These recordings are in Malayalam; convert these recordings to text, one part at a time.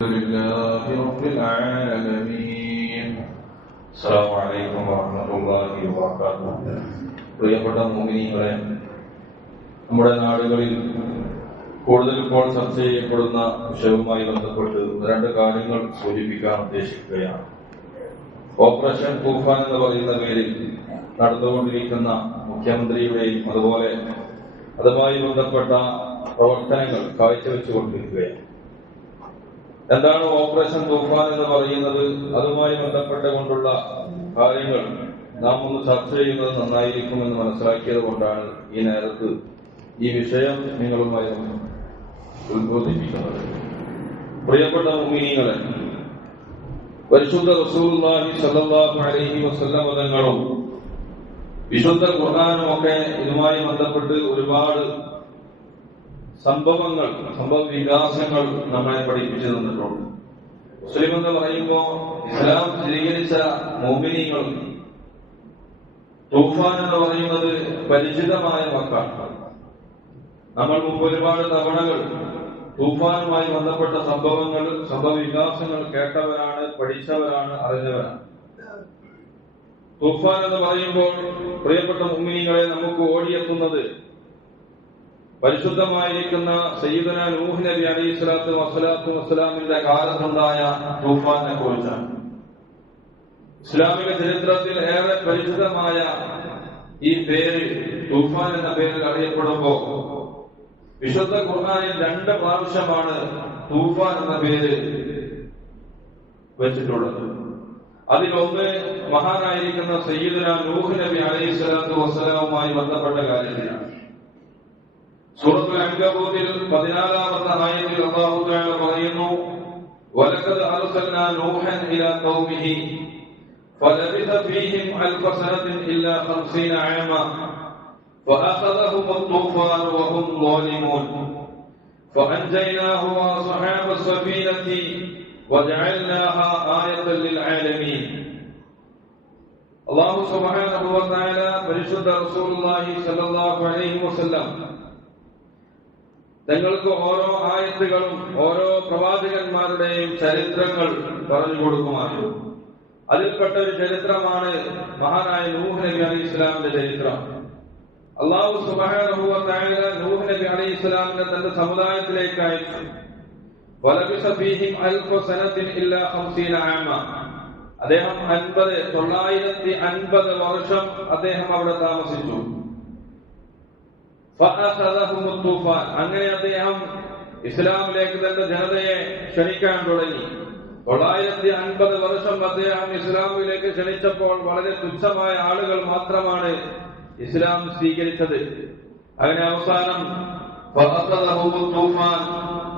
لله رب العالمين. السلام عليكم ورحمة الله وبركاته. പ്രിയപ്പെട്ട മുഅ്മിനീങ്ങളെ, നമ്മുടെ നാടുകളിൽ കൂടുതൽ ഇപ്പോൾ ചർച്ച ചെയ്യപ്പെടുന്ന വിഷയവുമായി ബന്ധപ്പെട്ട് രണ്ട് കാര്യങ്ങൾ സൂചിപ്പിക്കാൻ ഉദ്ദേശിക്കുകയാണ്. ഓപ്പറേഷൻ തൂഫാൻ എന്ന് പറയുന്ന പേരിൽ നടന്നുകൊണ്ടിരിക്കുന്ന മുഖ്യമന്ത്രിയുടെയും അതുപോലെ അതുമായി ബന്ധപ്പെട്ട പ്രവർത്തനങ്ങൾ കാഴ്ചവെച്ചുകൊണ്ടിരിക്കുകയാണ്. എന്താണ് ഓപ്പറേഷൻ തൂഫാൻ എന്ന് പറയുന്നത്? അതുമായി ബന്ധപ്പെട്ടുകൊണ്ടുള്ള കാര്യങ്ങൾ നാം ഒന്ന് ചർച്ച ചെയ്യുന്നത് നന്നായിരിക്കുമെന്ന് മനസ്സിലാക്കിയത് കൊണ്ടാണ് ഈ നേരത്ത് ഈ വിഷയം നിങ്ങളുമായി ഉദ്ബോധിപ്പിക്കുന്നത്. പ്രിയപ്പെട്ട മുഅ്മിനീങ്ങളെ, പരിശുദ്ധ റസൂലുള്ളാഹി സ്വല്ലല്ലാഹു അലൈഹി വസല്ലം തങ്ങളും വിശുദ്ധ ഖുർആനും ഒക്കെ ഇതുമായി ബന്ധപ്പെട്ട് ഒരുപാട് സംഭവ വികാസങ്ങൾ നമ്മളെ പഠിപ്പിച്ചു തന്നിട്ടുണ്ട്. മുസ്ലിം എന്ന് പറയുമ്പോൾ ഇസ്ലാം സ്വീകരിച്ച മുഅ്മിനീങ്ങൾ തൂഫാൻ എന്ന് പറയുന്നത് പരിചിതമായ വാക്കാണ്. നമ്മൾ മുമ്പ് ഒരുപാട് തവണകൾ തൂഫാനുമായി ബന്ധപ്പെട്ട സംഭവ വികാസങ്ങൾ കേട്ടവരാണ്, പഠിച്ചവരാണ്, അറിഞ്ഞവരാണ്. തൂഫാൻ എന്ന് പറയുമ്പോൾ പ്രിയപ്പെട്ട മുഅ്മിനീങ്ങളെ നമുക്ക് ഓടിയെത്തുന്നത് പരിശുദ്ധമായിരിക്കുന്ന സയ്യിദുനാ നൂഹ് നബി അലൈഹിസ്സലാത്തു വസ്സലാമിന്റെ കാലത്തുണ്ടായ തൂഫാനെ കുറിച്ചാണ്. ഇസ്ലാമിക ചരിത്രത്തിൽ ഏറെ പരിചിതമായ ഈ പേര് തൂഫാൻ എന്ന പേരിൽ അറിയപ്പെടുമ്പോൾ വിശുദ്ധ ഖുർആനിൽ 2 പ്രാവശ്യമാണ് തൂഫാൻ എന്ന പേര് വെച്ചിട്ടുള്ളത്. അതിലൊന്ന് മഹാനായിരിക്കുന്ന സയ്യിദുനാ നൂഹ് നബി അലൈഹിസ്സലാത്തു വസ്സലാമുമായി ബന്ധപ്പെട്ട കാര്യത്തിലാണ്. സൂറത്തുൽ അൻകബൂത്തിൽ 14-ാമത്തെ ആയത്തിൽ അല്ലാഹു തആല പറയുന്നു, വലഖദ് അർസൽനാ നൂഹൻ ഇലാ ഖൗമിഹി ഫലബിസ ഫീഹിം അൽഫ സനത്തിൻ ഇല്ലാ 50 ആമ ഫഅഖദഹും الطوفان وهم ظالمون فأنجيناه وأصحاب السفينة وجعلناها آية للعالمين. അല്ലാഹു സുബ്ഹാനഹു വ തആല പരിശുദ്ധ റസൂലുള്ളാഹി സ്വല്ലല്ലാഹു അലൈഹി വസല്ലം തങ്ങൾക്ക് ഓരോ ആയത്തുകളും ഓരോ പ്രവാചകന്മാരുടെയും ചരിത്രങ്ങൾ പറഞ്ഞു കൊടുക്കുമായിരുന്നു. അതിൽപ്പെട്ട ഒരു ചരിത്രമാണ് മഹാനായ നൂഹ് നബി അലൈഹിസ്സലാമിന്റെ ചരിത്രം. അല്ലാഹു സുബ്ഹാനഹു വ തആല നൂഹ് നബി അലൈഹിസ്സലാമിനെ തന്റെ സമുദായത്തിലേക്ക് അയച്ചു. വലബിസ ഫീഹിം അൽഫ സനത്തിൻ ഇല്ലാ 50 ആമ. അദ്ദേഹം 950 വർഷം അദ്ദേഹം അവിടെ താമസിച്ചു. അങ്ങനെ അദ്ദേഹം ഇസ്ലാമിലേക്ക് തന്റെ ജനതയെ ക്ഷണിക്കാൻ തുടങ്ങി. 950 വർഷം അദ്ദേഹം ഇസ്ലാമിലേക്ക് ക്ഷണിച്ചപ്പോൾ വളരെ തുച്ഛമായ ആളുകൾ മാത്രമാണ് ഇസ്ലാം സ്വീകരിച്ചത്. അങ്ങനെ അവസാനം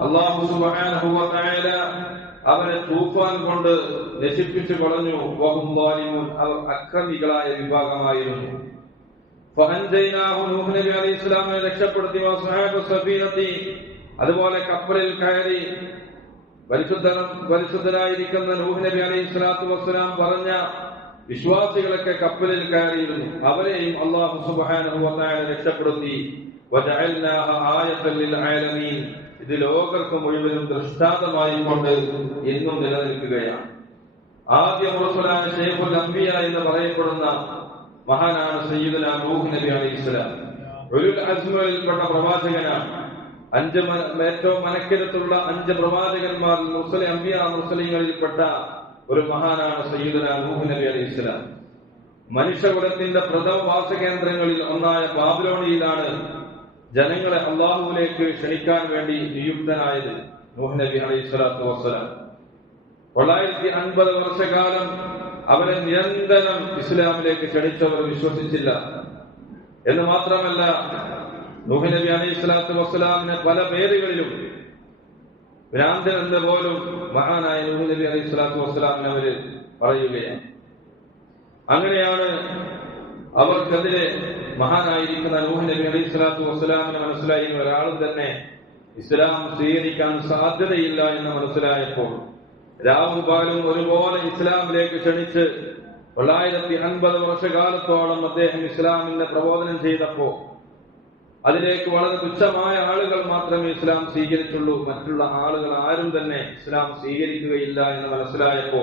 അല്ലാഹു സുബ്ഹാനഹു വ തആല അവരെ തൂഫാൻ കൊണ്ട് നശിപ്പിച്ചു കളഞ്ഞു. അവർ അക്രമികളായ വിഭാഗമായിരുന്നു. നൂഹ് നബി അലൈഹി ഇസ്ലാമിനെ രക്ഷപ്പെടുത്തി. അതുപോലെ കപ്പലിൽ കയറി പരിശുദ്ധനായിരിക്കുന്ന നൂഹ് നബി അലൈഹി സ്വലാത്തു വസ്സലാം പറഞ്ഞ വിശ്വാസികളൊക്കെ കപ്പലിൽ കയറിയിരുന്നു. അവരെയും അല്ലാഹു സുബ്ഹാനഹു വ തആല രക്ഷപ്പെടുത്തി. വജഅൽനാഹ ആയത്തൻ ലിൽ ആലമീൻ. ഇത് ലോകർക്ക് മുഴുവനും ദൃഷ്ടാന്തമായി കൊണ്ട് എന്നും നിലനിൽക്കുകയാണ്. ആദ്യ മുർസലായ ശൈഖുൽ അംബിയ എന്ന് പറയപ്പെടുന്ന മഹാനാണ് സയ്യിദുനാ നൂഹ് നബി അലൈഹിസ്സലാം. ഉലുൽ അസ്മിൽപ്പെട്ട പ്രവാചകനാണ്. ഏറ്റവും മനക്കരുത്തുള്ള 5 പ്രവാചകന്മാരിൽ മുസ്ലിങ്ങളിൽപ്പെട്ട ഒരു മഹാനാണ് സയ്യിദുനാ നൂഹ് നബി അലൈഹിസ്സലാം. മനുഷ്യകുലത്തിന്റെ പ്രഥമ വാസകേന്ദ്രങ്ങളിൽ ഒന്നായ ബാബിലോണിയിലാണ് ജനങ്ങളെ അല്ലാഹുവിലേക്ക് ക്ഷണിക്കാൻ വേണ്ടി നിയുക്തനായത് നൂഹ് നബി അലൈഹിസ്സലാത്തു വസ്സലാം. 950 വർഷക്കാലം അവരെ നിരന്തരം ഇസ്ലാമിലേക്ക് ക്ഷണിച്ചവർ വിശ്വസിച്ചില്ല എന്ന് മാത്രമല്ല, നൂഹ് നബി അലൈഹി സ്വലാത്തു വസ്സലാമിനെ പല പേരുകളിലും ഭ്രാന്തൻ എന്ന് പോലും മഹാനായ നൂഹ് നബി അലൈഹി സ്വലാത്തു വസ്സലാമിനെ അവര് പറയുകയാണ്. അങ്ങനെയാണ് അവർക്കെതിരെ മഹാനായിരിക്കുന്ന നൂഹ് നബി അലൈഹി സ്വലാത്തു വസ്സലാമിനെ മനസ്സിലായി ഒരാളും തന്നെ ഇസ്ലാം സ്വീകരിക്കാൻ സാധ്യതയില്ല എന്ന് മനസ്സിലായപ്പോൾ രാവും പാലും ഒരുപോലെ ഇസ്ലാമിലേക്ക് ക്ഷണിച്ച് 950 വർഷകാലത്തോളം അദ്ദേഹം ഇസ്ലാമിന്റെ പ്രബോധനം ചെയ്തപ്പോ അതിലേക്ക് വളരെ തുച്ഛമായ ആളുകൾ മാത്രമേ ഇസ്ലാം സ്വീകരിച്ചുള്ളൂ, മറ്റുള്ള ആളുകൾ ആരും തന്നെ ഇസ്ലാം സ്വീകരിക്കുകയില്ല എന്ന് മനസ്സിലായപ്പോ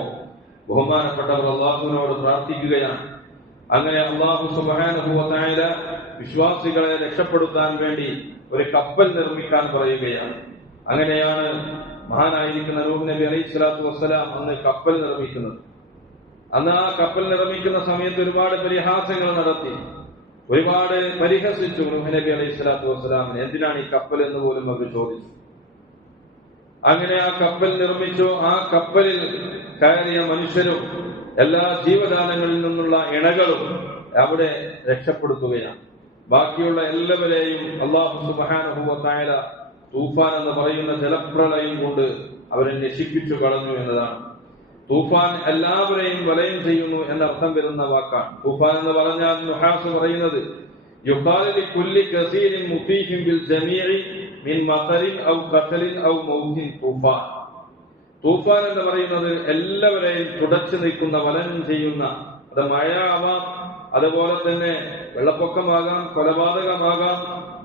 ബഹുമാനപ്പെട്ടവർ അള്ളാഹുവിനോട് പ്രാർത്ഥിക്കുകയാണ്. അങ്ങനെ അള്ളാഹു സുബ്ഹാനഹു വ തആല വിശ്വാസികളെ രക്ഷപ്പെടുത്താൻ വേണ്ടി ഒരു കപ്പൽ നിർമ്മിക്കാൻ പറയുകയാണ്. അങ്ങനെയാണ് മഹാനായിരിക്കുന്ന നൂഹ് നബി അലൈഹിസ്സലാത്തു വസ്സലാം അന്ന് കപ്പൽ നിർമ്മിക്കുന്നത്. അന്ന് ആ കപ്പൽ നിർമ്മിക്കുന്ന സമയത്ത് ഒരുപാട് പരിഹാസങ്ങൾ നടത്തി, ഒരുപാട് പരിഹസിച്ചു നൂഹ് നബി അലൈഹിസ്സലാത്തു വസ്സലാമിനെ. എന്തിനാണ് ഈ കപ്പൽ എന്ന് പോലും അവർ ചോദിച്ചു. അങ്ങനെ ആ കപ്പൽ നിർമ്മിച്ചു. ആ കപ്പലിൽ കയറിയ മനുഷ്യരും എല്ലാ ജീവജാലങ്ങളിൽ നിന്നുള്ള ഇണകളും അവിടെ രക്ഷപ്പെടുത്തുകയാണ്. ബാക്കിയുള്ള എല്ലാവരെയും അല്ലാഹു സുബ്ഹാനഹു വ തആല തൂഫാൻ എന്ന് പറയുന്ന ജലപ്രളയം കൊണ്ട് അവരെ നശിപ്പിച്ചു കളഞ്ഞു എന്നതാണ്. തൂഫാൻ എല്ലാവരെയും വലയം ചെയ്യുന്നു എന്നർത്ഥം വരുന്ന വാക്കാണ്. തൂഫാൻ എന്ന് പറഞ്ഞാൽ നുഹാസ് പറയുന്നത് യുഖാലു ലികുല്ലി കസീരിൻ മുഫീഹിൻ ബിൽ ജമീഇ മിൻ മതരിൻ ഔ ഖതലിൻ ഔ മൗതിൻ തൂഫാൻ. തൂഫാൻ എന്ന് പറയുന്നത് എല്ലാവരെയും തുടച്ചു നീക്കുന്ന, വലനം ചെയ്യുന്ന, അത് മഴ ആവാം, അതുപോലെ തന്നെ വെള്ളപ്പൊക്കമാകാം, കൊലപാതകമാകാം,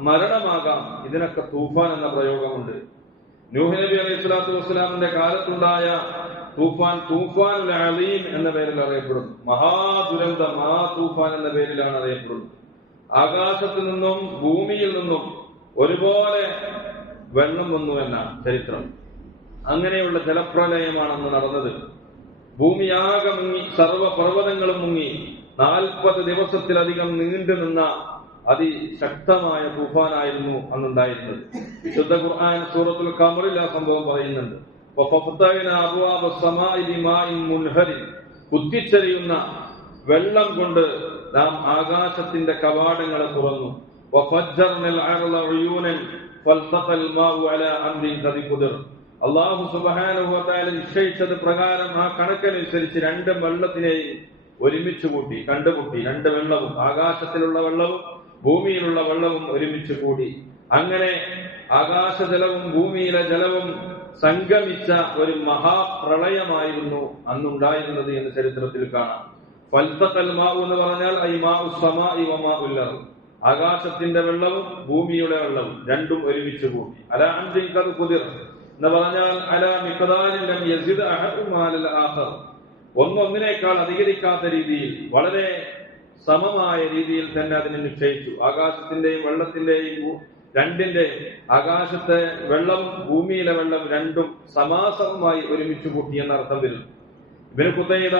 മരണമാകാം. ഇതിനൊക്കെ തൂഫാൻ എന്ന പ്രയോഗമുണ്ട്. നൂഹ് നബി അലൈഹിസ്സലാത്തു വസ്സലാമിന്റെ കാലത്തുണ്ടായ തൂഫാൻ തൂഫാനുൽ അലീം എന്ന പേരിൽ അറിയപ്പെടുന്നു. മഹാദുരന്തം ആ തൂഫാൻ എന്ന പേരിലാണ് അറിയപ്പെടുന്നത്. ആകാശത്ത് നിന്നും ഭൂമിയിൽ നിന്നും ഒരുപോലെ വെള്ളം വന്നു എന്നാണ് ചരിത്രം. അങ്ങനെയുള്ള ജലപ്രളയമാണെന്ന് നടന്നത്. ഭൂമിയാകെ മുങ്ങി, സർവ്വപർവ്വതങ്ങളും മുങ്ങി. 40 ദിവസത്തിലധികം നീണ്ടു നിന്ന അതിശക്തമായ തൂഫാനായിരുന്നു അന്നുണ്ടായിരുന്നത്. വിശുദ്ധ ഖുർആൻ സൂറത്തുൽ ഖമറിൽ ആ സംഭവം പറയുന്നുണ്ട്. കുത്തിച്ചെറിയുന്ന വെള്ളം കൊണ്ട് നാം ആകാശത്തിന്റെ കവാടങ്ങളെ തുറന്നു. അല്ലാഹു സുബ്ഹാനഹു വ തആല നിശ്ചയിച്ചത് പ്രകാരം ആ കണക്കനുസരിച്ച് 2 വെള്ളത്തിനെയും ഒരുമിച്ച് കൂട്ടി, കണ്ടുമുട്ടി. 2 വെള്ളവും, ആകാശത്തിലുള്ള വെള്ളവും ഭൂമിയിലുള്ള വെള്ളവും ഒരുമിച്ച് കൂടി. അങ്ങനെ ആകാശജലവും ഭൂമിയിലെ ജലവും സംഗമിച്ച ഒരു മഹാപ്രളയമായിരുന്നു അന്നുണ്ടായിരുന്നത് എന്ന് ചരിത്രത്തിൽ കാണാം. ഫൽതഖൽ മാഉ എന്ന് പറഞ്ഞാൽ ഐ മാഉ സമാഇ വ മാഉൽ അർദ്, ആകാശത്തിന്റെ വെള്ളവും ഭൂമിയുടെ വെള്ളവും രണ്ടും ഒരുമിച്ച് കൂടി. അലാ അംരിൻ ഖദ് ഖുദിർ എന്ന് പറഞ്ഞാൽ അലാ മിഖ്ദാരിൻ ലം യസിദ് അഹദുമാ അൽ ആഖർ, ഒന്നൊന്നിനേക്കാൾ അധികരിക്കാത്ത രീതിയിൽ, വളരെ സമമായ രീതിയിൽ തന്നെ അതിനെ നിശ്ചയിച്ചു. ആകാശത്തിന്റെയും വെള്ളത്തിന്റെയും രണ്ടിന്റെ, ആകാശത്തെ വെള്ളം ഭൂമിയിലെ വെള്ളം രണ്ടും സമാസമമായി ഒരുമിച്ച് കൂട്ടി എന്നർത്ഥം വരുന്നു. ഇബ്നു ഖുതൈബ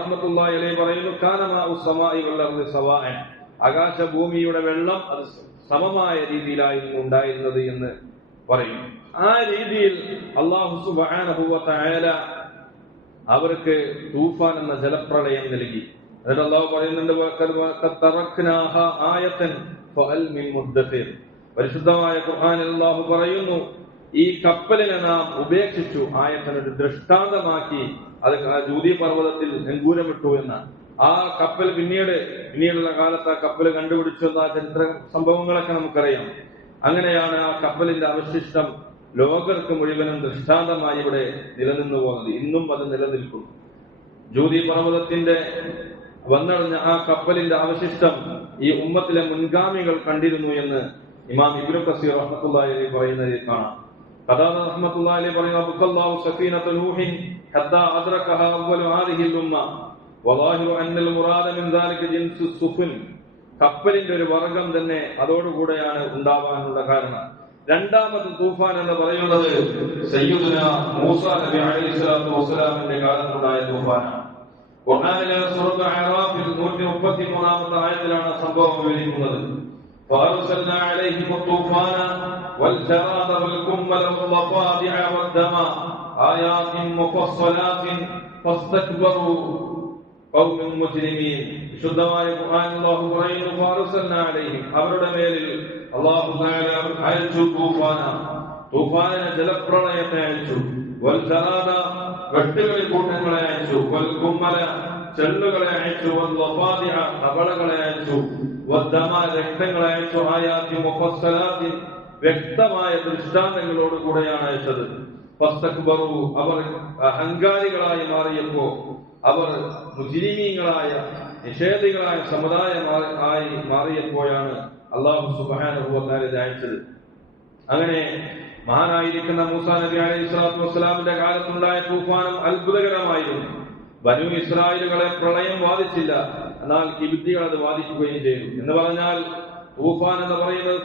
റഹ്മത്തുള്ളാഹി അലൈഹി പറയുന്നു കാനമാഉ സമാഇ വൽ അർദി സവാഅൻ, ആകാശ ഭൂമിയുടെ വെള്ളം അത് സമമായ രീതിയിലായിരുന്നു ഉണ്ടായിരുന്നത് എന്ന് പറയുന്നു. ആ രീതിയിൽ അല്ലാഹു സുബ്ഹാനഹു വ തആല അവർക്ക് തൂഫാൻ എന്ന ജലപ്രളയം നൽകി. എന്നിട്ട് അല്ലാഹു പറയുന്നുണ്ട് പരിശുദ്ധമായ ഖുർആനിൽ അല്ലാഹു പറയുന്നു, ഈ കപ്പലിനെ നാം ഉപേക്ഷിച്ചു, ആയത്തിനൊരു ദൃഷ്ടാന്തമാക്കി അത് ജൂദി പർവ്വതത്തിൽ നെങ്കൂരമിട്ടു എന്ന്. ആ കപ്പൽ പിന്നീടുള്ള കാലത്ത് ആ കപ്പൽ കണ്ടുപിടിച്ചു എന്ന ചരിത്ര സംഭവങ്ങളൊക്കെ നമുക്കറിയാം. അങ്ങനെയാണ് ആ കപ്പലിന്റെ അവശിഷ്ടം ലോകർക്ക് മുഴുവനും ദൃഷ്ടാന്തമായി ഇവിടെ നിലനിന്നു പോകുന്നത്. ഇന്നും അത് നിലനിൽക്കുന്നു. ജൂദി പർവ്വതത്തിന്റെ വന്നടഞ്ഞ ആ കപ്പലിന്റെ അവശിഷ്ടം ഈ ഉമ്മത്തിലെ മുൻഗാമികൾ കണ്ടിരുന്നു എന്ന് ഇമാം ഇബ്നു കസീർ റഹ്മത്തുള്ളാഹി അലൈഹി പറയുന്നതിൽ കാണാം. ഖതാദ റഹ്മത്തുള്ളാഹി അലൈഹി പറയുന്നു അബ്ഖല്ലാഹു സഫീനത നൂഹിൻ ഹത്താ അദ്റകഹ അവ്വലു ഹാദിഹിൽ ഉമ്മ വദാഹിറു അന്നൽ മുറാദ മിൻ ദാലിക ജിൻസു സുഫുൻ, കപ്പലിന്റെ ഒരു വർഗം തന്നെ അതോടുകൂടെയാണ് ഉണ്ടാവാനുള്ള കാരണം. രണ്ടാമത് തൂഫാൻ എന്ന് പറയുന്നത് സയ്യിദുന മൂസ നബി അലൈഹിസ്സലാത്തു വസ്സലാമിന്റെ കാലത്തുണ്ടായ തൂഫാനാണ്. ഖുർആനിലെ സൂറത്തുൽ അഅറാഫിൽ 133-ാമത്തെ ആയത്തിലാണ് സംഭവം വിവരിക്കുന്നത്. فأرسلنا عليهم الطوفان والجراد والقمل والضفادع والدم آيات مفصلات فاستكبروا قوم مجرمين. വിശുദ്ധമായ ഖുർആൻ അല്ലാഹു പറയുന്നു ഫഅർസൽനാ അലൈഹിം, അവരുടെ മേലിൽ അല്ലാഹു തആല അയച്ചു തൂഫാനിനെ, ജലപ്രളയത്തെ അയച്ചു. വൽ ജറാദ, വെട്ടുകിളി കൂട്ടങ്ങളെ അയച്ചു. വൽ കുമ്മല, ചെള്ളുകളെ അയച്ചു. വൽ ളഫാദിഅ, തവളകളെ അയച്ചു. വദ്ദമ, രക്തങ്ങളെ അയച്ചു. ആയാത്തി മുഫസ്സലാത്തി, വ്യക്തമായ ദൃഷ്ടാന്തങ്ങളോടുകൂടെയാണ് അയച്ചത്. ഫസ്തക്ബറു, അവർ അഹങ്കാരികളായി മാറിയപ്പോ, അവർ മുജ്രിമീങ്ങളായ നിഷേധികളായ സമുദായമായി മാറിയപ്പോഴാണ് അല്ലാഹു സുബ്ഹാനഹു വ തആല അയച്ചത്. അങ്ങനെ മഹാനായിരിക്കുന്ന മൂസാ നബി അലൈഹി സ്വലാത്തു വസ്സലാമിന്റെ കാലത്തുണ്ടായ തൂഫാനും അത്ഭുതകരമായിരുന്നു. ബനൂ ഇസ്രായേലുകളെ പ്രളയം ബാധിച്ചില്ല, എന്നാൽ കിബിത്തികൾ അത് ബാധിക്കുകയും ചെയ്തു. എന്ന് പറഞ്ഞാൽ തൂഫാൻ എന്ന് പറയുന്നത്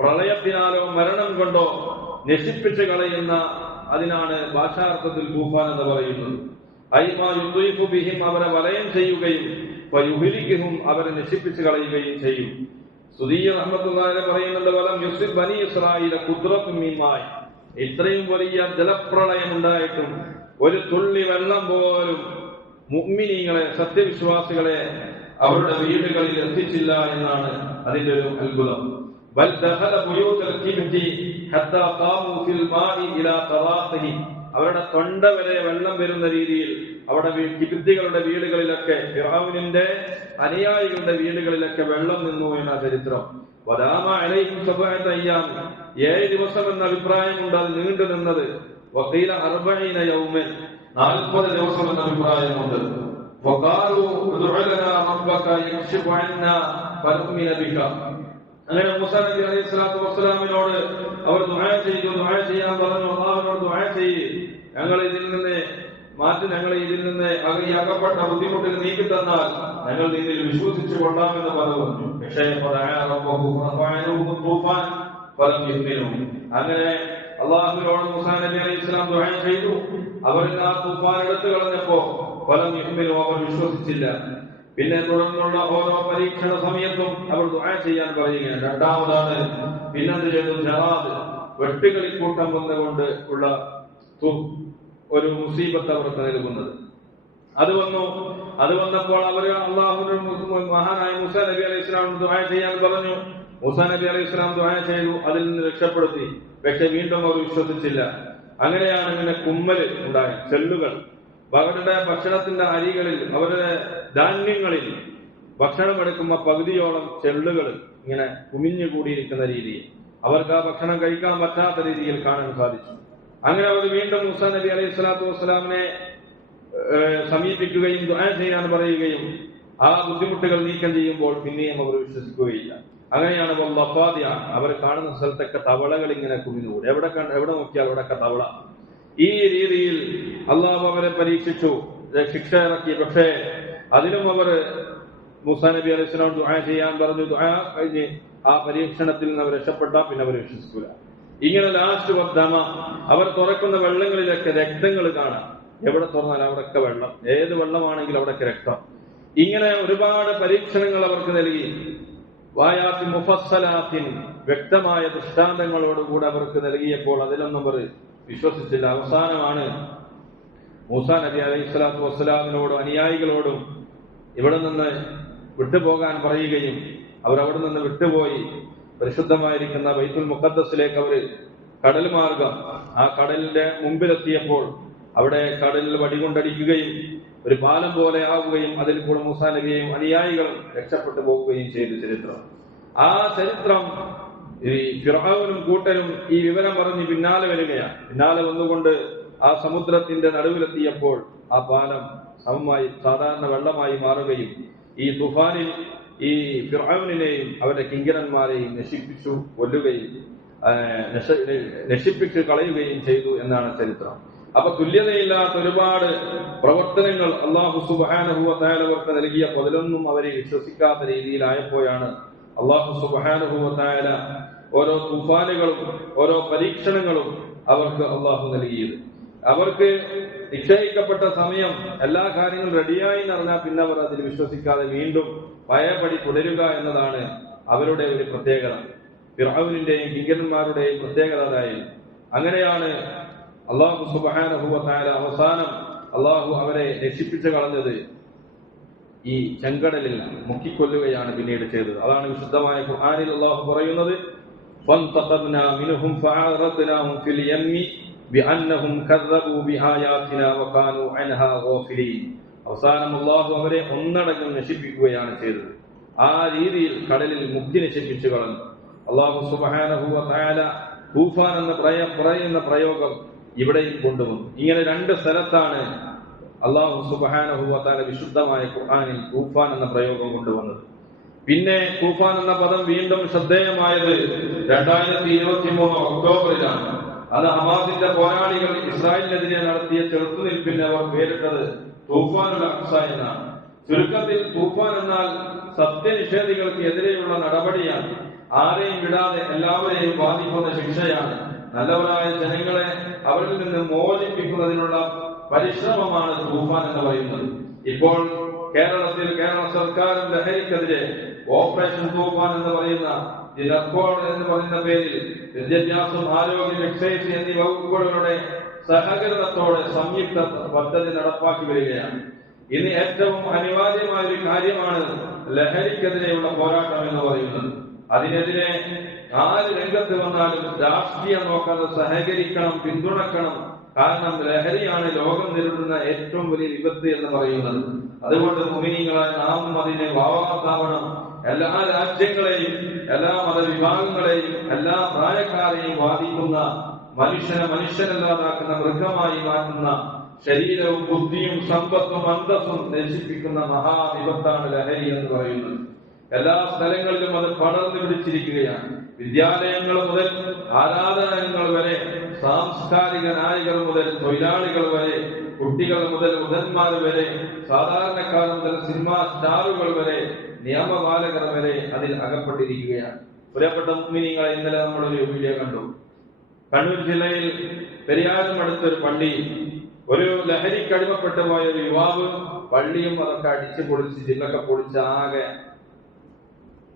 പ്രളയത്തിനാലോ മരണം കൊണ്ടോ നശിപ്പിച്ചു കളയുന്ന അതിനാണ് ഭാഷാർത്ഥത്തിൽ തൂഫാൻ എന്ന് പറയുന്നത്. അവരെ വലയം ചെയ്യുകയും അവരെ നശിപ്പിച്ചു കളയുകയും ചെയ്യും. സുദീയ റഹ്മത്തുള്ളാഹി പറയുന്നുണ്ട്, വലം യുസിബ് ബനി ഇസ്രായീല ഖുദ്റത്തുൻ മിൻ മായ്. ഇത്രയും വലിയ ജലപ്രളയം ഉണ്ടായിട്ടും ഒരു തുള്ളി വെള്ളം പോലും മുഅ്മിനീങ്ങളെ, സത്യവിശ്വാസികളെ അവരുടെ വീടുകളിൽ എത്തിച്ചില്ല എന്നാണ് അതിന്റെ ഒരു അത്ഭുതം. ബൽ ദഖല ബുയൂതൽ കിബ്തി ഹത്താ ഖാമു ഫിൽ മാഇ ഇലാ ഖറാഖിഹി. അവരുടെ തൊണ്ട വരെ വെള്ളം വരുന്ന രീതിയിൽ അവിടെ കിബ്തികളുടെ വീടുകളിലൊക്കെ, ഫിർഔനിന്റെ അനുയായികളുടെ വീടുകളിലൊക്കെ വെള്ളം നിന്നു എന്ന ചരിത്രം. വദാമ അലൈഹിം സബഅത അയ്യാം, 7 ദിവസം എന്ന അഭിപ്രായമുണ്ട് അത് നീണ്ടു നിന്നത്. വഖീല 40 യൗമൻ, 40 ദിവസം എന്ന അഭിപ്രായമുണ്ട്. വഖാലു ഉദ്ഉ ലനാ റബ്ബക യക്ഷിഫു അന്നാ ഫനുമിന ബിക. അങ്ങനെ മൂസാ നബി അലൈഹി സ്വലാത്തു വസ്സലാമിനോട് അവർ ദുആ ചെയ്തു. ദുആ ചെയ്യാൻ പറഞ്ഞു, അല്ലാഹുവിനോട് ദുആ ചെയ്യ്, ഞങ്ങളെ ഇതിൽ നിന്ന് ഈ അകപ്പെട്ട ബുദ്ധിമുട്ടിൽ നീക്കി തന്നാൽ ഞങ്ങൾ നിന്നിൽ വിശ്വസിച്ചു കൊള്ളാമെന്ന് പറഞ്ഞു. പക്ഷേ അങ്ങനെ അല്ലാഹുവിനോട് മൂസാ നബി അലൈഹി സ്വലാം ദുആ ചെയ്തു. അവരിൽ ആ തൂഫാൻ എടുത്തു കളഞ്ഞപ്പോ ഫലം യുഹ്മിനു, അവർ വിശ്വസിച്ചില്ല. പിന്നെ തുടർന്നുള്ള ഓരോ പരീക്ഷണ സമയത്തും അവർ ദുആ ചെയ്യാൻ പറയുകയാണ്. രണ്ടാമതാണ് പിന്നെന്ത് ചെയ്തു? ജറാദ്, വെട്ടുകളിക്കൂട്ടം വന്നുകൊണ്ട് ഉള്ള ഒരു മുസീബത്ത് അവർക്ക് നൽകുന്നത്. അത് വന്നപ്പോൾ അവർ അല്ലാഹുവിനോട് മഹാനായ മൂസാ നബി അലൈഹി സ്വലാം ദുആ ചെയ്യാൻ പറഞ്ഞു. മൂസാ നബി അലൈഹി സ്വലാം ദുആ ചെയ്തു, അതിൽ നിന്ന് രക്ഷപ്പെടുത്തി. പക്ഷെ വീണ്ടും അവർ വിശ്വസിച്ചില്ല. അങ്ങനെയാണ് ഇങ്ങനെ കുമ്മല് ഉണ്ടായ ചെല്ലുകൾ അവരുടെ ഭക്ഷണത്തിന്റെ അരികളിൽ, അവരുടെ ധാന്യങ്ങളിൽ ഭക്ഷണം എടുക്കുമ്പോൾ പകുതിയോളം ചെള്ളുകൾ ഇങ്ങനെ കുമിഞ്ഞു കൂടിയിരിക്കുന്ന രീതിയിൽ അവർക്ക് ആ ഭക്ഷണം കഴിക്കാൻ പറ്റാത്ത രീതിയിൽ കാണാൻ സാധിച്ചു. അങ്ങനെ അവർ വീണ്ടും മൂസാ നബി അലൈഹി സ്വലാത്തു വസ്സലാമിനെ സമീപിക്കുകയും ദുആ ചെയ്യാൻ പറയുകയും ആ ബുദ്ധിമുട്ടുകൾ നീക്കം ചെയ്യുമ്പോൾ പിന്നെയും അവർ വിശ്വസിക്കുകയില്ല. അങ്ങനെയാണ് അവർ കാണുന്ന സ്ഥലത്തൊക്കെ തവളകൾ ഇങ്ങനെ കുമിഞ്ഞുകൂടി. എവിടെ നോക്കിയാൽ അവിടെയൊക്കെ തവള. ഈ രീതിയിൽ അള്ളാഹു അവരെ പരീക്ഷിച്ചു, ശിക്ഷ ഇറക്കി. പക്ഷേ അതിനും അവർ മൂസാ നബി അലൈഹി സ്വലാം ദുആ ചെയ്യാൻ പറഞ്ഞു. ദുആ കഴിഞ്ഞ് ആ പരീക്ഷണത്തിൽ നിന്ന് അവർ രക്ഷപ്പെട്ടാൽ പിന്നെ അവർ വിശ്വസിക്കൂല. ഇങ്ങനെ ലാസ്റ്റ് വദ്ദമ, അവർ തുറക്കുന്ന വെള്ളങ്ങളിലൊക്കെ രക്തങ്ങൾ കാണാം. എവിടെ തുറന്നാൽ അവിടൊക്കെ വെള്ളം, ഏത് വെള്ളമാണെങ്കിലും അവിടൊക്കെ രക്തം. ഇങ്ങനെ ഒരുപാട് പരീക്ഷണങ്ങൾ അവർക്ക് നൽകി. വായാത്തി മുഫസ്സലാത്തിൻ, വ്യക്തമായ ദൃഷ്ടാന്തങ്ങളോടുകൂടെ അവർക്ക് നൽകിയപ്പോൾ അതിലൊന്നും അവർ വിശ്വസിച്ചില്ല. അവസാനമാണ് മൂസാ നബി അലൈഹി സ്വലാത്തു വസ്സലാമിനോടും അനുയായികളോടും ഇവിടെ നിന്ന് വിട്ടുപോകാൻ പറയുകയും അവർ അവിടെ നിന്ന് വിട്ടുപോയി പരിശുദ്ധമായിരിക്കുന്ന ബൈത്തുൽ മുഖദ്ദസിലേക്ക് അവർ കടൽ മാർഗം ആ കടലിന്റെ മുമ്പിലെത്തിയപ്പോൾ അവിടെ കടലിൽ വടികൊണ്ടടിക്കുകയും ഒരു പാലം പോലെ ആവുകയും അതിൽ കൂടെ മൂസാ നബിയെയും അനുയായികളും രക്ഷപ്പെട്ടു പോകുകയും ചെയ്ത ചരിത്രം. ആ ചരിത്രം ഈ ഫിർഔനും കൂട്ടരും ഈ വിവരം പറഞ്ഞ് പിന്നാലെ വരികയാണ്. പിന്നാലെ വന്നുകൊണ്ട് ആ സമുദ്രത്തിന്റെ നടുവിലെത്തിയപ്പോൾ ആ പാലം സമമായി സാധാരണ വെള്ളമായി മാറുകയും ഈ തുഫാനിൽ ഈ ഫിർഔനിനെയും അവരുടെ കിങ്കരന്മാരെയും നശിപ്പിച്ചു കൊല്ലുകയും നശിപ്പിച്ചു കളയുകയും ചെയ്തു എന്നാണ് ചരിത്രം. അപ്പൊ തുല്യതയില്ലാത്ത ഒരുപാട് പ്രവർത്തനങ്ങൾ അല്ലാഹു സുബ്ഹാനഹു വ തആല അവർക്ക് നൽകിയപ്പോൾ അതിലൊന്നും അവരെ വിശ്വസിക്കാത്ത രീതിയിലായപ്പോഴാണ് അല്ലാഹു സുബ്ഹാനഹു വ തആല ഓരോ തൂഫാനുകളും ഓരോ പരീക്ഷണങ്ങളും അവർക്ക് അല്ലാഹു നൽകിയത്. അവർക്ക് നിശ്ചയിക്കപ്പെട്ട സമയം എല്ലാ കാര്യങ്ങളും റെഡിയായി നടന്നാൽ പിന്നെ അവർ അതിൽ വിശ്വസിക്കാതെ വീണ്ടും പഴയപടി തുടരുക എന്നതാണ് അവരുടെ ഒരു പ്രത്യേകത. ഫിർഔനിന്റെയും കിങ്കരന്മാരുടെയും പ്രത്യേകത അതായിരുന്നു. അങ്ങനെയാണ് അല്ലാഹു സുബ്ഹാനഹു വ തആല അവസാനം അല്ലാഹു അവരെ രക്ഷിപ്പിച്ചു കളഞ്ഞത് ഈ ചെങ്കടലിൽ മുക്കിക്കൊല്ലുകയാണ് പിന്നീട് ചെയ്തത്. അതാണ് വിശുദ്ധമായ ഖുർആനിൽ അല്ലാഹു പറയുന്നത്, ഫൻതഖബ്നാ മിൻഹും ഫഅറദ്നാഹും ഫിൽ യമ്മി ബിഅന്നഹും കദ്ദബൂ ബിആയാതിനാ വകാനൂ അൻഹാ ഗാഫിലീൻ. അവസാനം അല്ലാഹു അവരെ ഒന്നടങ്കം നശിപ്പിക്കുകയാണ് ചെയ്തത്. ആ രീതിയിൽ കടലിൽ മുക്കി നശിപ്പിച്ചു കളഞ്ഞു. അല്ലാഹു സുബ്ഹാനഹു വ തആല തൂഫാൻ എന്ന് പറയുന്ന പ്രയോഗം ഇവിടെയും കൊണ്ടുവന്നു. ഇങ്ങനെ രണ്ട് സ്ഥലത്താണ് അല്ലാഹു സുബ്ഹാനഹു വ തആല വിശുദ്ധമായ ഖുർആനിൽ തൂഫാൻ എന്ന പ്രയോഗം കൊണ്ടുവന്നത്. പിന്നെ തൂഫാൻ എന്ന പദം വീണ്ടും ശ്രദ്ധേയമായത് 2023 ഒക്ടോബറിലാണ്. അത് ഹമാസിന്റെ പോരാളികൾ ഇസ്രായേലിനെതിരെ നടത്തിയ ചെറുത്തുനിൽപ്പിന് അവർ പേരിട്ടത് തൂഫാനുൽ അഖ്സ എന്നാണ്. ചുരുക്കത്തിൽ തൂഫാൻ എന്നാൽ സത്യനിഷേധികൾക്ക് എതിരെയുള്ള നടപടിയാണ്. ആരെയും വിടാതെ എല്ലാവരെയും ബാധിക്കുന്ന ശിക്ഷയാണ്. നല്ലവരായ ജനങ്ങളെ അവരിൽ നിന്ന് മോചിപ്പിക്കുന്നതിനുള്ള പരിശ്രമമാണ് തൂഫാൻ എന്ന് പറയുന്നത്. ഇപ്പോൾ കേരളത്തിൽ കേരള സർക്കാരും ലഹരിക്കെതിരെ ഓപ്പറേഷൻ തൂഫാൻ എന്ന് പറയുന്ന എന്ന് പറയുന്ന പേരിൽ വിദ്യാഭ്യാസം, ആരോഗ്യം, എക്സൈസ് എന്നീ വകുപ്പുകളുടെ സഹകരണത്തോടെ സംയുക്ത പദ്ധതി നടപ്പാക്കി വരികയാണ്. ഇനി ഏറ്റവും അനിവാര്യമായ ഒരു കാര്യമാണ് ലഹരിക്കെതിരെയുള്ള പോരാട്ടം എന്ന് പറയുന്നത്. അതിനെതിരെ ആര് രംഗത്ത് വന്നാലും രാഷ്ട്രീയം നോക്കാതെ സഹകരിക്കണം, പിന്തുണക്കണം. കാരണം ലഹരിയാണ് ലോകം നേരിടുന്ന ഏറ്റവും വലിയ വിപത്ത് എന്ന് പറയുന്നത്. അതുകൊണ്ട് മുഅ്മിനീങ്ങളായ നാം അതിനെ വാവാത്താവണം. എല്ലാ രാജ്യങ്ങളെയും, എല്ലാ മതവിഭാഗങ്ങളെയും, എല്ലാ പ്രായക്കാരെയും ബാധിക്കുന്ന, മനുഷ്യനെ മനുഷ്യനല്ലാതാക്കുന്ന, മൃഗമായി മാറ്റുന്ന, ശരീരവും ബുദ്ധിയും സമ്പത്തും അന്തസ്സും നശിപ്പിക്കുന്ന മഹാവിപത്താണ് ലഹരി എന്ന് പറയുന്നത്. എല്ലാ സ്ഥലങ്ങളിലും അത് പടർന്നു പിടിച്ചിരിക്കുകയാണ്. വിദ്യാലയങ്ങൾ മുതൽ ആരാധനാലയങ്ങൾ വരെ, സാംസ്കാരിക നായകർ മുതൽ തൊഴിലാളികൾ വരെ, കുട്ടികൾ മുതൽ മുതന്മാർ വരെ, സാധാരണക്കാർ മുതൽ സിനിമാ സ്റ്റാറുകൾ വരെ, നിയമപാലകർ വരെ അതിൽ അകപ്പെട്ടിരിക്കുകയാണ്. പ്രിയപ്പെട്ട മുഅ്മിനീങ്ങളെ, ഇന്നലെ നമ്മളൊരു വീഡിയോ കണ്ടു. കണ്ണൂർ ജില്ലയിൽ പെരിയാറിനും അടുത്തൊരു പള്ളി, ഒരു ലഹരിക്കടിമപ്പെട്ടു പോയ ഒരു യുവാവ് പള്ളിയും അതൊക്കെ അടിച്ചു പൊളിച്ച്, ജില്ലൊക്കെ പൊളിച്ച് ആകെ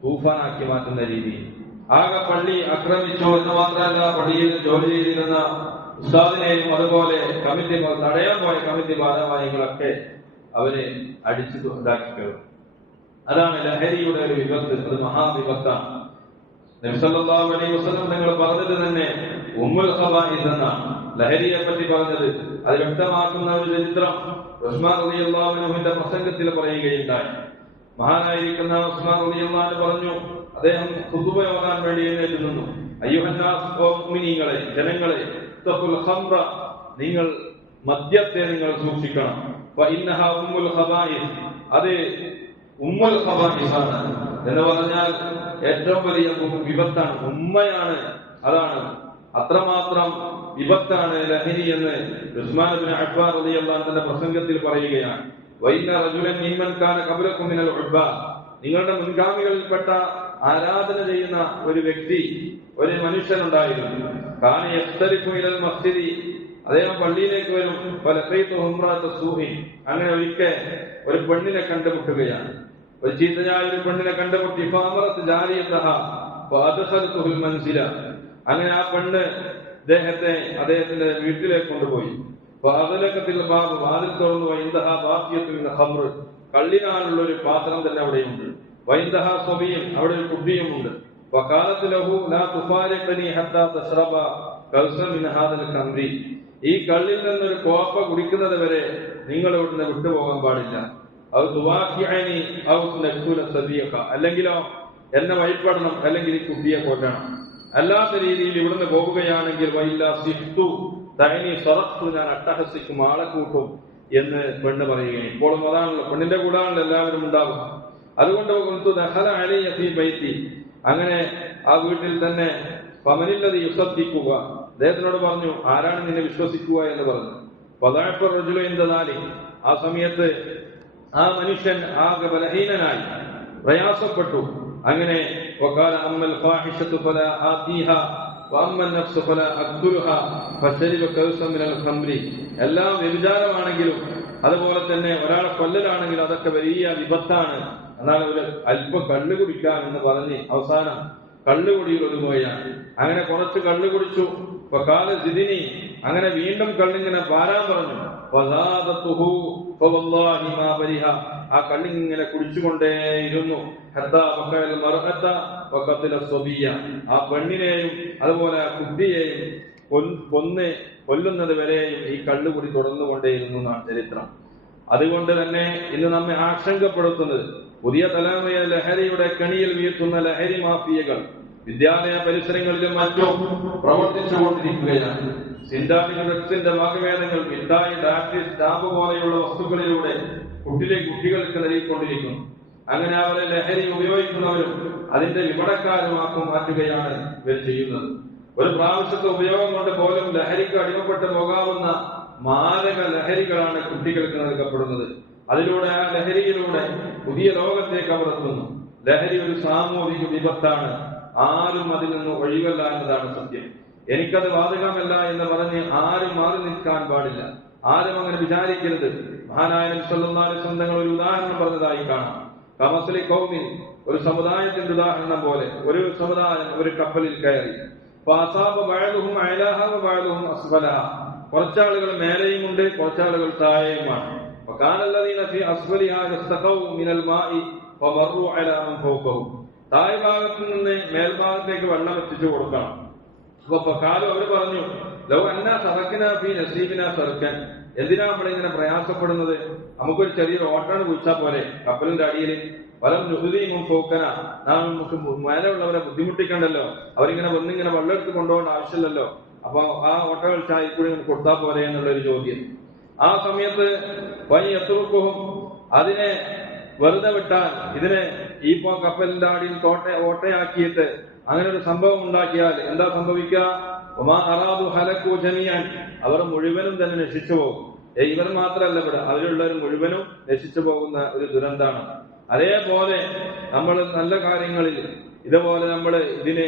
തൂഫാനാക്കി മാറ്റുന്ന രീതി. ആകെ പള്ളി ആക്രമിച്ചു എന്ന് മാത്രമല്ല, പള്ളിയിൽ ജോലി ചെയ്തിരുന്ന ഉസ്താദിനെയും അതുപോലെ കമ്മിറ്റി തടയാൻ പോയ കമ്മിറ്റി ഭാരവാഹികളൊക്കെ അവരെ അടിച്ചു ഇതാക്കി കയറും. അതാണ് ലഹരിയുടെ ഒരു വിപത്ത്. അത് മഹാവിപത്താണ്. നബി സല്ലല്ലാഹു അലൈഹി വസല്ലം നിങ്ങൾ പറഞ്ഞത് തന്നെ ഉമ്മുൽ ഖബാഇസ് എന്നാണ് ലഹരിയെ പറ്റി പറഞ്ഞത്. അത് വ്യക്തമാക്കുന്ന ഒരു ചരിത്രം ഉസ്മാൻ റളിയല്ലാഹു അൻഹുവിന്റെ പ്രസംഗത്തിൽ പറയുകയുണ്ടായി. മഹാനായിരിക്കുന്ന ഉസ്മാൻ റളിയല്ലാഹു അൻഹു പറഞ്ഞു, അദ്ദേഹം ഖുതുബ ഓതാൻ വേണ്ടി എഴുന്നേറ്റ് നിന്നു. അയ്യുഹന്നാസ്, മുഅ്മിനീങ്ങളെ, ജനങ്ങളെ, തഖുൽ ഖംറ, നിങ്ങൾ മദ്യത്തെ നിങ്ങൾ സൂക്ഷിക്കണം. ഫഇന്നഹാ ഉമ്മുൽ ഖബാഇസ്, അത് ഉമ്മുൽ ഖബാഇസ് ആണ് എന്ന് പറഞ്ഞാൽ ഏറ്റവും വലിയ വിപത്താണ്, ഉമ്മയാണ്. അതാണ് അത്രമാത്രം വിപത്താണ് ലഹരി എന്ന് ഉസ്മാൻ ഇബ്നു അഫ്ഫാൻ റളിയല്ലാഹു അൻഹു തന്റെ പ്രസംഗത്തിൽ പറയുകയാണ്. വഇന്ന റജുലൻ മിമ്മൻ കാന ഖബ്ലകും മിനൽ ഉബ്ബാ, നിങ്ങളുടെ മുൻഗാമികളിൽപ്പെട്ട ആരാധന ചെയ്യുന്ന ഒരു വ്യക്തി, ഒരു മനുഷ്യനുണ്ടായിരുന്നു. കാന യഖ്തരിഫു ഇലൽ മസ്ജിദി, അദ്ദേഹം പള്ളിയിലേക്ക് വരും. ഫലഖൈതു ഉംറത സൂഹിൻ, അങ്ങനെ ഒരിക്കൽ ഒരു പെണ്ണിനെ കണ്ടുമുട്ടുകയാണ്. ഒരു ചീത്തയായ ഒരു പെണ്ണിനെ കണ്ടുമുട്ടി. ഫഅമറത് ജാരിയതഹ ഫഅദ്ഖലതുൽ മൻസില, അങ്ങനെ ആ പെണ്ണ് അദ്ദേഹത്തിന്റെ വീട്ടിലേക്ക് കൊണ്ടുപോയി. ഫഅദലകത്തിൽ ബാബ്, വാതിൽ തുറന്നു. വഇൻദഹ ബാഖിയത്തുൻ മിൻ ഖംർ, കള്ളിനാനുള്ള ഒരു പാത്രം തന്നെ അവിടെയുണ്ട്. വഇൻദഹ സബിയൻ, അവിടെ ഒരു കുട്ടിയുമുണ്ട്. വഖാലത് ലഹു ലാ തുഫാരിഖനി ഹത്താ തശ്റബ കൽസൻ മിൻ ഹാദൽ ഖംരി, ഈ കള്ളിൽ നിന്നൊരു കോപ്പ കുടിക്കുന്നത് വരെ നിങ്ങൾ ഇവിടുന്ന് വിട്ടുപോകാൻ പാടില്ല. ഔ തുവാഖിഅനി ഔ നഖ്തുല സബിയക, അല്ലെങ്കിലോ എന്നെ വഴിപ്പെടണം, അല്ലെങ്കിൽ ഈ കുട്ടിയെ കൊല്ലണം. അല്ലാത്ത രീതിയിൽ ഇവിടുന്ന് പോവുകയാണെങ്കിൽ വൈല സിഫ്തു തൈനി സറഖ്തു, ഞാൻ അട്ടഹസിക്കും, ആളെ കൂട്ടും എന്ന് പെണ്ണ് പറയുകയും. ഇപ്പോഴും അതാണല്ലോ, പെണ്ണിന്റെ കൂടാണല്ലോ എല്ലാവരും ഉണ്ടാവും. അതുകൊണ്ട് ദഖല അലയ്യ ഫീ ബൈതി, അങ്ങനെ ആ വീട്ടിൽ തന്നെ ഫമനില്ലദി യുസദ്ദിഖുക, അദ്ദേഹത്തിനോട് പറഞ്ഞു, ആരാണ് നിന്നെ വിശ്വസിക്കുക എന്ന് പറഞ്ഞു. ഫദഅഫ റജുലു ഇൻദ ദാലിക്, ആ സമയത്ത് ആ മനുഷ്യൻ ആകെ ബലഹീനനായി പ്രയാസപ്പെട്ടു. അങ്ങനെ വഖാല അമ്മൽ ഫാഹിഷതു ഫലാ ആതിഹ വഅമ്മൻ നഫ്സു ഫലാ അഖ്തുലുഹ ഫശരിബ കൗസൻ മിനൽ ഖംരി, എല്ലാം വ്യഭിചാരമാണെങ്കിലും അതുപോലെ തന്നെ ഒരാളെ കൊല്ലലാണെങ്കിലും അതൊക്കെ വലിയ വിപത്താണ്. എന്നാൽ ഒരു അല്പം കള്ളു കുടിക്കാം എന്ന് പറഞ്ഞ് അവസാനം കള്ളുകുടിയിൽ ഒതുങ്ങുകയാണ്. അങ്ങനെ കുറച്ച് കള്ളു കുടിച്ചു. വഖാല സിദിനി, അങ്ങനെ വീണ്ടും കള്ളിങ്ങനെ പാരാൻ പറഞ്ഞു. വസാദതുഹു ഫവല്ലാഹി മാ ബരിഹ, ആ കള്ളിങ്ങനെ കുടിച്ചുകൊണ്ടേയിരുന്നു. ഹത്താ വഖഅൽ മർഅത വഖതല സബിയ, ആ പെണ്ണിനെയും അതുപോലെ ആ കുട്ടിയെയും കൊല്ലുന്നത് വരെയും ഈ കള്ളുകുടി തുടർന്നുകൊണ്ടേയിരുന്നു എന്നാണ് ചരിത്രം. അതുകൊണ്ട് തന്നെ ഇന്ന് നമ്മെ ആശങ്കപ്പെടുത്തുന്നത് പുതിയ തലമുറയെ ലഹരിയുടെ കെണിയിൽ വീഴ്ത്തുന്ന ലഹരി മാഫിയകൾ, വിദ്യാലയ പരിസരങ്ങളിലും മറ്റും പ്രവർത്തിച്ചുകൊണ്ടിരിക്കുകയാണ്. സിന്താറ്റിക് ഡ്രഗ്സിന്റെ വകഭേദങ്ങൾ മിഠായി, ടാക്സി, സ്റ്റാമ്പ് പോലെയുള്ള വസ്തുക്കളിലൂടെ കുട്ടികൾക്ക് നൽകിക്കൊണ്ടിരിക്കുന്നു. അങ്ങനെ അവരെ ലഹരി ഉപയോഗിക്കുന്നവരും അതിന്റെ വിപണക്കാരുമാക്കും മാറ്റുകയാണ് ഇവർ ചെയ്യുന്നത്. ഒരു പ്രാവശ്യത്തെ ഉപയോഗം കൊണ്ട് പോലും ലഹരിക്ക് അടിമപ്പെട്ട് പോകാവുന്ന മാരക ലഹരികളാണ് കുട്ടികൾക്ക് നൽകപ്പെടുന്നത്. അതിലൂടെ ആ ലഹരിയിലൂടെ പുതിയ ലോകത്തേക്ക് അവർ എത്തുന്നു. ലഹരി ഒരു സാമൂഹിക വിപത്താണ്. ആരും അതിൽ നിന്ന് ഒഴിവല്ല എന്നതാണ് സത്യം. എനിക്കത് ബാധകമല്ല എന്ന് പറഞ്ഞ് ആരും മാറി നിൽക്കാൻ പാടില്ല. ആരും അങ്ങനെ വിചാരിക്കരുത്. മഹാനായ നബി സല്ലല്ലാഹു അലൈഹി വസല്ലം തങ്ങൾ ഒരു ഉദാഹരണം പറഞ്ഞതായി കാണാം. കമസലി ഖൗമിൻ, ഒരു സമുദായത്തിന്റെ ഉദാഹരണം പോലെ. ഒരു സമുദായം ഒരു കപ്പലിൽ കയറി. ഫഅസാബ ബഅദുഹും അലാഹ വബഅദുഹും അസ്ഫലഹ, കുറച്ചാളുകൾ മേലെയും ഉണ്ട്, കുറച്ചാളുകൾ താഴെയുമാണ്. വകാനല്ലദീന ഫീ അസ്ഫലിഹാ യസ്തഖൗ മിനൽ മാഇ ഫമറു അലാ മൻ ഫൗഖഹു, താഴെ ഭാഗത്ത് നിന്ന് മേൽഭാഗത്തേക്ക് വെള്ളം എത്തിച്ചു കൊടുക്കണം. അപ്പൊ കാലം അവർ പറഞ്ഞു, ലൗ അന്നാ സറക്കിനാ ഫീ നസീബിനാ സർക്കൻ, എന്തിനാ നമ്മളിങ്ങനെ പ്രയാസപ്പെടുന്നത്? നമുക്കൊരു ചെറിയൊരു ഓട്ടാണ് കുഴിച്ചാൽ പോലെ കപ്പലിന്റെ അടിയിൽ. വലം നുഹുദീമും പോക്കന, നാം നമുക്ക് മേലെയുള്ളവരെ ബുദ്ധിമുട്ടിക്കണ്ടല്ലോ. അവരിങ്ങനെ വന്നിങ്ങനെ വെള്ളം എടുത്ത് കൊണ്ടുപോകേണ്ട ആവശ്യമില്ലല്ലോ. അപ്പൊ ആ ഓട്ടകൾ ചായക്കൂടി കൊടുത്താൽ പോലെ എന്നുള്ളൊരു ചോദ്യം. ആ സമയത്ത് വൈ എത്തുറുക്കും, അതിനെ വെറുതെ വിട്ടാൽ, ഇതിനെ ഈ കപ്പലിന്റെ അടിയിൽ ഓട്ടയാക്കിയിട്ട് അങ്ങനെ ഒരു സംഭവം ഉണ്ടാക്കിയാൽ എന്താ സംഭവിക്കുക? അവർ മുഴുവനും തന്നെ നശിച്ചു പോകും. ഇവർ മാത്രമല്ല, ഇവിടെ അവരുള്ളവർ മുഴുവനും നശിച്ചു പോകുന്ന ഒരു ദുരന്താണ്. അതേപോലെ നമ്മൾ നല്ല കാര്യങ്ങളിൽ ഇതുപോലെ നമ്മൾ ഇതിന്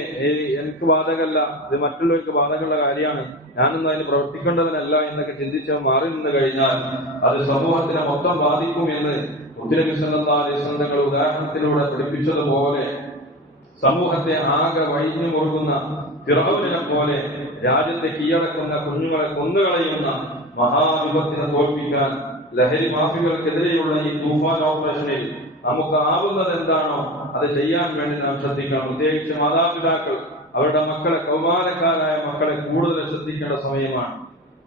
എനിക്ക് ബാധകമല്ല, ഇത് മറ്റുള്ളവർക്ക് ബാധകമുള്ള കാര്യമാണ്, ഞാനൊന്നും അതിന് പ്രവർത്തിക്കേണ്ടതിനല്ല എന്നൊക്കെ ചിന്തിച്ച് മാറി നിന്ന് കഴിഞ്ഞാൽ അത് സമൂഹത്തിനെ മൊത്തം ബാധിക്കും എന്ന് നബി സല്ലല്ലാഹു അലൈഹി വസല്ലം തങ്ങൾ ഉദാഹരണത്തിലൂടെ പഠിപ്പിച്ചതുപോലെ സമൂഹത്തെ ആകെ വൈദ്യം കൊടുക്കുന്ന ഫിറഔനെ പോലെ രാജ്യത്തെ കീഴടക്കുന്ന, കുഞ്ഞുങ്ങളെ കൊന്നുകളയുന്ന മഹാവിപത്തിനെ തോൽപ്പിക്കാൻ ലഹരി മാഫികൾക്കെതിരെയുള്ള ഈ തൂഫാൻ ഓപ്പറേഷനിൽ നമുക്ക് ആവുന്നത് എന്താണോ അത് ചെയ്യാൻ വേണ്ടി നാം ശ്രദ്ധിക്കണം. പ്രത്യേകിച്ച് മാതാപിതാക്കൾ അവരുടെ മക്കളെ, കൗമാരക്കാരായ മക്കളെ കൂടുതൽ ശ്രദ്ധിക്കേണ്ട സമയമാണ്.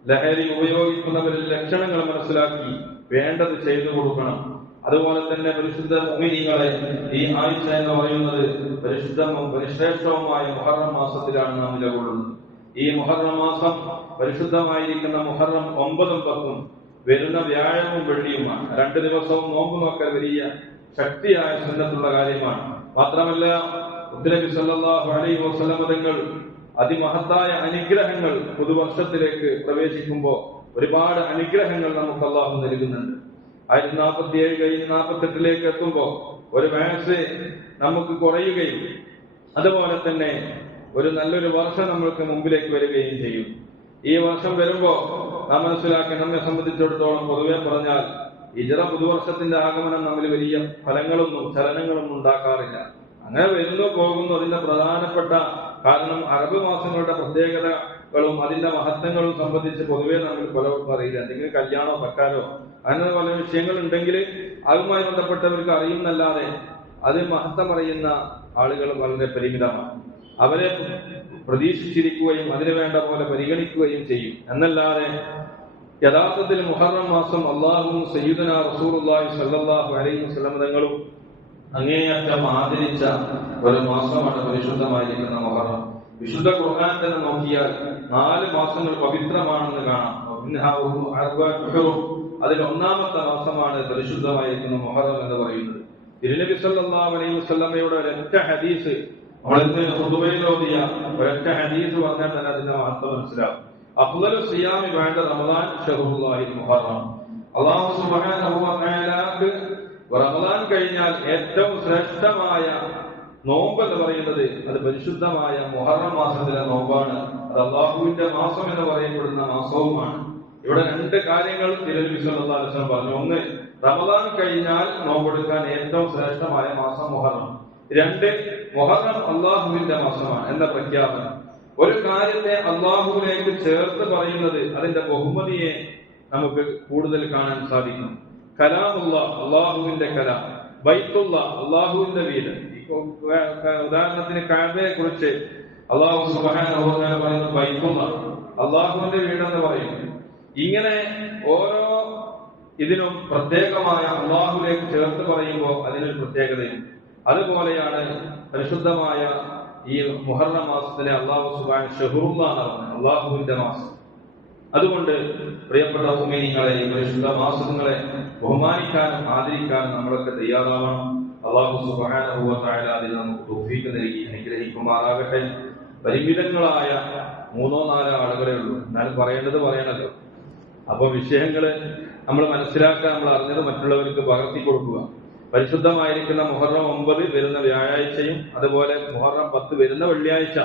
ലഹരി ഉപയോഗിക്കുന്നവരിൽ ലക്ഷണങ്ങൾ മനസ്സിലാക്കി വേണ്ടത് ചെയ്തു കൊടുക്കണം. അതുപോലെ തന്നെ പരിശുദ്ധ മുഅ്മിനീങ്ങളെ, ഈ ആഴ്ച എന്ന് പറയുന്നത് പരിശ്രേഷ്ഠവുമായ മുഹറം മാസത്തിലാണ് നാം നിലകൊള്ളുന്നത്. ഈ മുഹറം മാസം പരിശുദ്ധമായിരിക്കുന്ന മുഹറം 9ഉം 10ഉം വരുന്ന വ്യാഴവും വെള്ളിയുമാണ്. 2 ദിവസവും നോമ്പ് നോക്കൽ വലിയ ശക്തിയായ സുന്നത്തുള്ള കാര്യമാണ്. മാത്രമല്ല നബി സല്ലല്ലാഹു അലൈഹി വസല്ലം തങ്ങൾ അതിമഹത്തായ അനുഗ്രഹങ്ങൾ പുതുവർഷത്തിലേക്ക് പ്രവേശിക്കുമ്പോൾ ഒരുപാട് അനുഗ്രഹങ്ങൾ നമുക്ക് അല്ലാഹു നൽകുന്നുണ്ട്. 1047 കഴിഞ്ഞ് 48 എത്തുമ്പോൾ ഒരു വയസ്സ് നമുക്ക് കുറയുകയും അതുപോലെ തന്നെ ഒരു നല്ലൊരു വർഷം നമ്മൾക്ക് മുമ്പിലേക്ക് വരികയും ചെയ്യും. ഈ വർഷം വരുമ്പോ നാം മനസ്സിലാക്കി, നമ്മെ സംബന്ധിച്ചിടത്തോളം പൊതുവെ പറഞ്ഞാൽ ഹിജ്റ പുതുവർഷത്തിന്റെ ആഗമനം നമ്മിൽ വലിയ ഫലങ്ങളൊന്നും ചലനങ്ങളൊന്നും ഉണ്ടാക്കാറില്ല. അങ്ങനെ വരുന്നു പോകുന്നു. അതിന്റെ പ്രധാനപ്പെട്ട കാരണം അറബ് മാസങ്ങളുടെ പ്രത്യേകതകളും അതിന്റെ മഹത്വങ്ങളും സംബന്ധിച്ച് പൊതുവെ നമ്മൾ പലർക്കും അറിയില്ല. എന്തെങ്കിലും കല്യാണോ സക്കാരോ അങ്ങനെ പല വിഷയങ്ങൾ ഉണ്ടെങ്കിൽ അതുമായി ബന്ധപ്പെട്ടവർക്ക് അറിയുന്നല്ലാതെ അത് മഹത്വം അറിയുന്ന ആളുകൾ വളരെ പരിമിതമാണ്. അവരെ പ്രതീക്ഷിച്ചിരിക്കുകയും അതിനു വേണ്ട പോലെ പരിഗണിക്കുകയും ചെയ്യും എന്നല്ലാതെ യഥാർത്ഥത്തിൽ മുഹറം മാസം അല്ലാഹുവും സയ്യിദുനാ റസൂലുള്ളാഹി സ്വല്ലല്ലാഹു അലൈഹി വസല്ലം തങ്ങളും അങ്ങേയറ്റം ആദരിച്ച ഒരു മാസമാണ് പരിശുദ്ധമായിരിക്കുന്ന മുഹറം. വിശുദ്ധ ഖുർആൻ തന്നെ നോക്കിയാൽ 4 മാസങ്ങൾ പവിത്രമാണെന്ന് കാണാം. അതിൽ 1ാമത്തെ മാസമാണ് പരിശുദ്ധമായിരിക്കുന്ന മുഹറം എന്ന് പറയുന്നത്. തിരുനബി സല്ലല്ലാഹു അലൈഹി വസല്ലമയുടെ ഒരൊറ്റ ഹദീസ്, നമ്മളിന്ന് ഖുതുബയിലോതിയ ഒരൊറ്റ ഹദീസ് പറഞ്ഞാൽ തന്നെ അതിന്റെ മഹത്വം മനസ്സിലാവും. അഫ്ളലു സിയാമി ബഅദ റമളാൻ ശഹ്റുല്ലാഹിൽ മുഹറം. അല്ലാഹു സുബ്ഹാനഹു വ തആലക്ക് റമളാൻ കഴിഞ്ഞാൽ ഏറ്റവും ശ്രേഷ്ഠമായ നോമ്പ് എന്ന് പറയുന്നത് അത് പരിശുദ്ധമായ മുഹറം മാസത്തിലെ നോമ്പാണ്. അത് അല്ലാഹുവിന്റെ മാസം എന്ന് പറയപ്പെടുന്ന മാസവുമാണ്. ഇവിടെ 2 കാര്യങ്ങൾ തിരുനബി സല്ലല്ലാഹു അലൈഹി വസല്ലം പറഞ്ഞു. ഒന്ന്, റമളാൻ കഴിഞ്ഞാൽ നോമ്പെടുക്കാൻ ഏറ്റവും ശ്രേഷ്ഠമായ മാസം മുഹറം. 2, മുഹറം അല്ലാഹുവിന്റെ മാസമാണ് എന്ന പ്രഖ്യാപനം. ഒരു കാര്യത്തെ അല്ലാഹുവിലേക്ക് ചേർത്ത് പറയുന്നത് അതിന്റെ ബഹുമതിയെ നമുക്ക് കൂടുതൽ കാണാൻ സാധിക്കും. കലാമുല്ലാഹ്, അല്ലാഹുവിന്റെ കലാം. ബൈത്തുല്ലാഹ്, അല്ലാഹുവിന്റെ വീട്. ഉദാഹരണത്തിന് കഅബയെ കുറിച്ച് അല്ലാഹു സുബ്ഹാനഹു വ തആല പറയുന്നത് ബൈത്തുല്ലാഹ്, അല്ലാഹുവിന്റെ വീടെന്ന് പറയും. ഇങ്ങനെ ഓരോ ഇതിനും പ്രത്യേകമായ അല്ലാഹുവിലേക്ക് ചേർത്ത് പറയുമ്പോൾ അതിനൊരു പ്രത്യേകതയും. അതുപോലെയാണ് പരിശുദ്ധമായ ഈ മുഹറം മാസത്തിലെ അള്ളാഹു സുബ്ഹാനഹു ഷഹ്റുല്ലാ എന്നാണ് പറഞ്ഞത്, അള്ളാഹുവിന്റെ മാസം. അതുകൊണ്ട് പ്രിയപ്പെട്ട മുഅ്മിനീങ്ങളെ, ഈ പരിശുദ്ധ മാസങ്ങളെ ബഹുമാനിക്കാനും ആദരിക്കാനും നമ്മളൊക്കെ തയ്യാറാവണം. അള്ളാഹു സുബ്ഹാനഹു വ തആല അതിന് നമുക്ക് തൗഫീഖ് നൽകി അനുഗ്രഹിക്കുമാറാകട്ടെ. പരിമിതങ്ങളായ 3-4 ആളുകളെ ഉള്ളൂ, എന്നാലും പറയേണ്ടത് പറയണല്ലോ. അപ്പൊ വിഷയങ്ങള് നമ്മൾ മനസ്സിലാക്കാൻ, നമ്മൾ അറിഞ്ഞത് മറ്റുള്ളവർക്ക് പകർത്തി കൊടുക്കുക. പരിശുദ്ധമായിരിക്കുന്ന മുഹറം 9 വരുന്ന വ്യാഴാഴ്ചയും അതുപോലെ മുഹറം 10 വരുന്ന വെള്ളിയാഴ്ച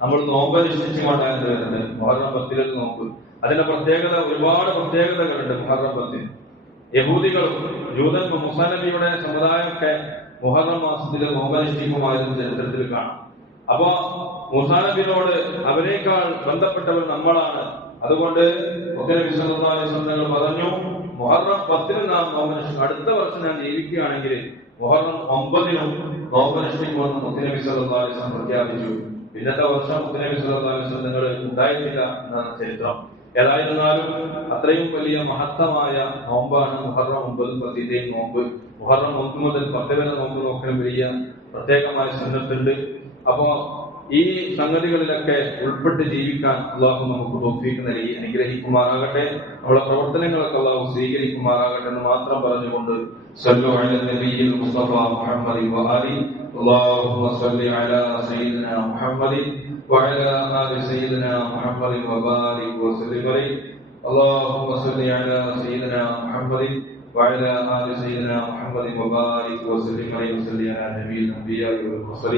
നമ്മൾ നോമ്പ് അനുഷ്ഠിച്ചുകൊണ്ടാണ് വരുന്നത്. മുഹറം 10 നോമ്പ്, അതിന്റെ പ്രത്യേകത, ഒരുപാട് പ്രത്യേകതകളുണ്ട് മുഹറം 10. യഹൂദികളും ജൂതൻ മൂസാ നബിയുടെ സമുദായമൊക്കെ മുഹറം മാസത്തിൽ നോമ്പ് അനുഷ്ഠിക്കുമായിരുന്നു ചരിത്രത്തിൽ കാണാം. അപ്പോ മൂസാ നബിയോട് അവരെക്കാൾ ബന്ധപ്പെട്ടവർ നമ്മളാണ്. അതുകൊണ്ട് നബി സല്ലല്ലാഹു അലൈഹി വസല്ലം പറഞ്ഞു, മുഹറം 10 നാം നോമ്പനുഷ്ഠിക്കും. അടുത്ത വർഷം ഞാൻ ജീവിക്കുകയാണെങ്കിൽ മുഹറം 9 നോമ്പനുഷ്ഠിക്കുമെന്ന് നബി സല്ലല്ലാഹു അലൈഹി വസല്ലം പ്രഖ്യാപിച്ചു. പിന്നത്തെ വർഷം നബി സല്ലല്ലാഹു അലൈഹി വസല്ലം നിങ്ങൾ ഉണ്ടായിട്ടില്ല എന്നാണ് ചരിത്രം. ഏതായിരുന്നാലും അത്രയും വലിയ മഹത്തമായ നോമ്പാണ് മുഹറം 9 10 നോമ്പ്. മുഹറം 1 മുതൽ 10 വരെ നോമ്പ് നോക്കാൻ വലിയ പ്രത്യേകമായ സുന്നത്തുണ്ട്. അപ്പോ ഈ സംഗതികളിലൊക്കെ ഉൾപ്പെട്ട് ജീവിക്കാൻ അള്ളാഹു നമുക്ക് തൗഫീഖ് നൽകി അനുഗ്രഹിക്കുമാറാകട്ടെ. നമ്മുടെ പ്രവർത്തനങ്ങളൊക്കെ അള്ളാഹു സ്വീകരിക്കുമാറാകട്ടെ എന്ന് മാത്രം പറഞ്ഞുകൊണ്ട് സല്ലു അലാ നബിയിൽ മുസ്തഫ മുഹമ്മദി വആലി അല്ലാഹുമ്മ സല്ലി അലാ സയ്യിദിനാ മുഹമ്മദി വഅലാ ആലി സയ്യിദിനാ മുഹമ്മദി വബാരിക് വസല്ലിം അലൈഹി. اللهم صل على سيدنا محمد وعلى آل سيدنا محمد وبارك وسلم عليه وسلم على نبي الأنبياء والمرسلين.